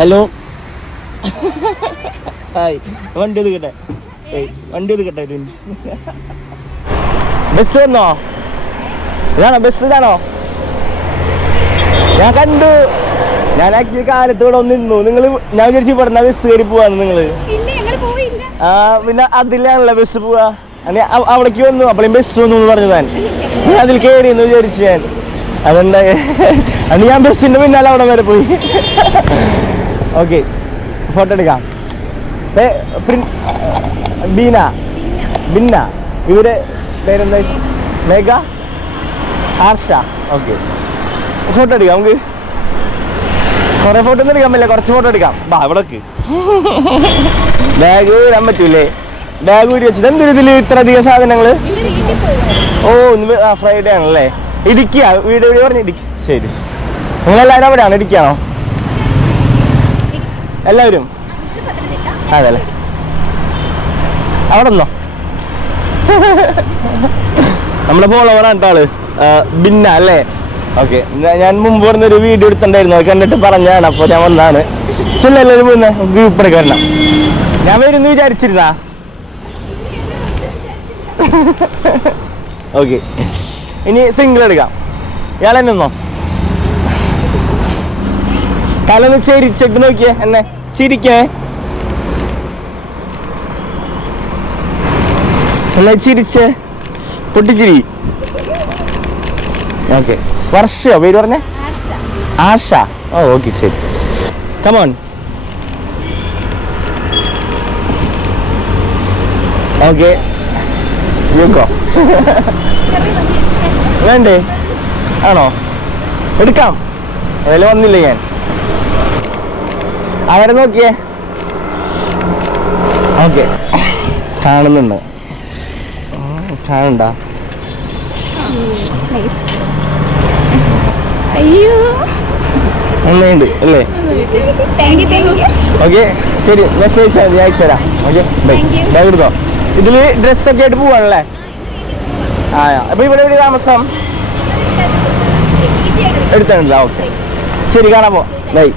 Hello hi വണ്ടി ഒതുക്കട്ടെ വണ്ടി ഒതുക്കട്ടെ bus വന്നോ? ഇതാണോ ബസ് ഇതാണോ? ഞാൻ കണ്ടു. ഞാൻ ആക്ച്വലി കാലത്ത് ഇവിടെ ഒന്ന് നിന്നു. നിങ്ങൾ ഞാൻ വിചാരിച്ചു ഇവിടുന്ന ബസ് കയറി പോവാന്ന് നിങ്ങൾ. ഇല്ല ആ പിന്നെ അതിലാണല്ലോ ബസ് പോവാ. അവിടേക്ക് വന്നു. അപ്പോഴും ബസ് വന്നു എന്ന് പറഞ്ഞു ഞാൻ ഞാൻ അതിൽ കയറി എന്ന് വിചാരിച്ചു ഞാൻ. അതുണ്ടായി അന്ന് ഞാൻ ബസ്സിന്റെ പിന്നാലെ അവിടെ വരെ പോയി. ഓക്കെ ഫോട്ടോ എടുക്കാം. ബീന. ബിന്ന. ഇവർ പേരെന്താ? മേഘ? ആർഷ. ഓക്കെ. ഫോട്ടോ എടുക്കാം നമുക്ക്. കുറേ ഫോട്ടോ ഒന്നും എടുക്കാൻ പറ്റില്ല കുറച്ച് ഫോട്ടോ എടുക്കാം. ബാ ഇവിടേക്ക്. ബാഗ് ഇടാൻ പറ്റൂലേ? ബാഗ് ഊരി വെച്ചത് എന്തൊരു ഇതിൽ ഇത്ര അധികം സാധനങ്ങൾ? ഇന്ന് വീട്ടിൽ പോവായിരുന്നു ഓ ഇന്ന് ഫ്രൈഡേ ആണല്ലേ. ഇടുക്കിയാ? വീട് വീട് പറഞ്ഞു? ഇടുക്കി. ശരി. നിങ്ങളെല്ലാവരും അവിടെയാണ്? ഇടുക്കിയാണോ? എല്ലാവരും? അതെല്ലേ? അവിടെ നിന്നോ നമ്മുടെ ഫോളോവറാണ് കേട്ടോ ആൾ. ആ, ബിന്ന അല്ലേ? ഓക്കെ. ഞാൻ മുമ്പ് പറഞ്ഞൊരു വീഡിയോ എടുത്തിട്ടുണ്ടായിരുന്നു. അത് കണ്ടിട്ട് പറഞ്ഞാണ് അപ്പോൾ ഞാൻ വന്നാണ് ചെല്ലെല്ലാവരും പോന്നെ ഗ്രൂപ്പ് എടുക്കണം ഞാൻ വരുന്നു വിചാരിച്ചിരുന്നാ? ഓക്കെ. ഇനി സിംഗിൾ എടുക്കാം. ഇയാൾ തന്നെ ഒന്നോ? തലന്ന് ചിരിച്ചിട്ട് നോക്കിയേ എന്നെ ചിരിക്കേ. എന്നാ ചിരിച്ചേ. പൊട്ടിച്ചിരി. ഓക്കെ വർഷയോ? പേര് പറഞ്ഞേ? ആഷ ഓ ഓക്കെ ശരി. കമോൺ ഓക്കെ യുക്കോ വേണ്ടേ? ആണോ? എടുക്കാം. അതിൽ വന്നില്ല ഞാൻ. അവരെ നോക്കിയേ. ഓക്കെ. കാണുന്നുണ്ട്. കാണണ്ട? അയ്യോ. ഒന്നുണ്ട് അല്ലേ? ഓക്കെ ശരി മെസ്സേജ് ഞാൻ അയച്ചുതരാം ഓക്കെ ബൈ. ബൈ കൊടുത്തോ. ഇതിൽ ഡ്രസ്സൊക്കെ ആയിട്ട് പോവാണല്ലേ? ആ അപ്പൊ ഇവിടെ എവിടെ താമസം. എടുത്താണല്ലോ ഓക്കെ. ശരി കാണാൻ പോ. ബൈ.